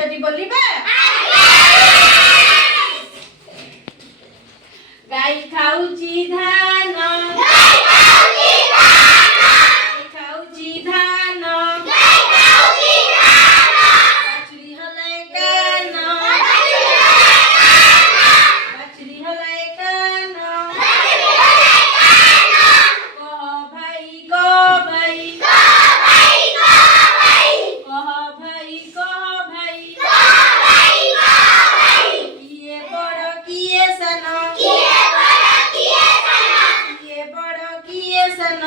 गीतटी बोलिबा गाई खाउची धान खाउची धान बाछड़ी हलाए कान बाछड़ी हलाए कान कह भाई कह भाई किए बड़ किए सन किए बड़ किए सन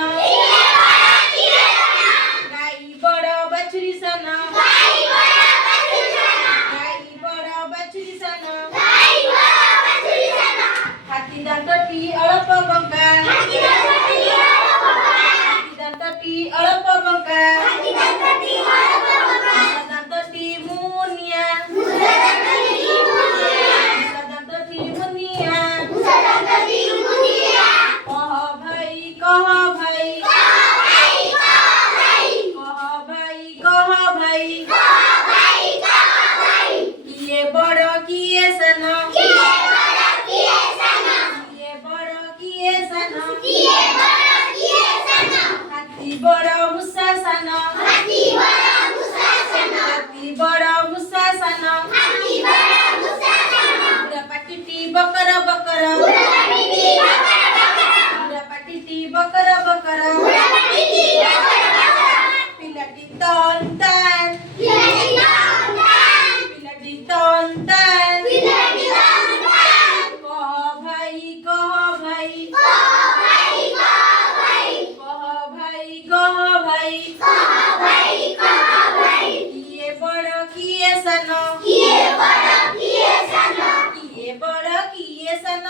गाई बड़ बछड़ी सन गाई बड़ बछड़ी सन हाथी दांतटी अळप बंका हाथी दांतटी अळप बंका दांतटी मुनिया दांतटी मुनिया कह भाई कह भाई कह भाई किए बड़ किए सन किए बड़ किए सन हाथी बड़ मुसा सन हाथी बड़ मुसा सन पूरा पाटिटी बकर बकर पूरा पाटिटी बकर बकर पिलाटी तन तन पिलाटी तन तन कह भाई किए बड़ किए सन किए बड़ किए सन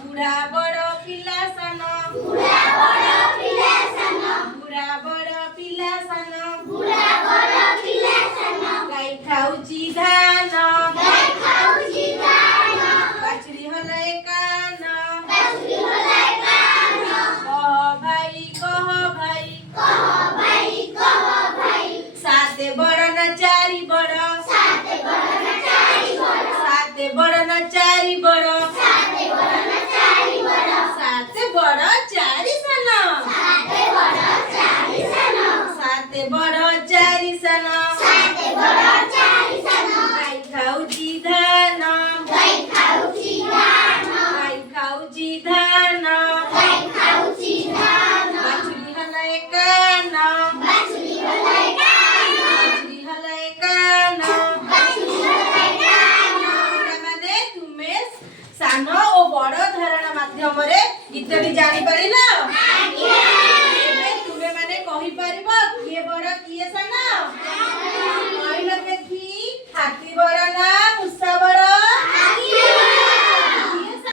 बुढ़ा बड़ पिला सन बुढ़ा बड़ पिला सन गाई खाउची धान बाछड़ी हलाए कान कह भाई साते बड़ न चारी बड़ साते बड़ न चारी बड़ साते बड़ चारी सन साते बड़ चारी सन गाई खाउची धान गाई खाउची धान बाछड़ी हलाए कान बाछड़ी हलाए कान ମାନେ ତୁମେ ସାନ ଓ ବଡ଼ ଧାରଣା ମାଧ୍ୟମରେ ଗୀତଟି ଜାଣି ପାରିଲ।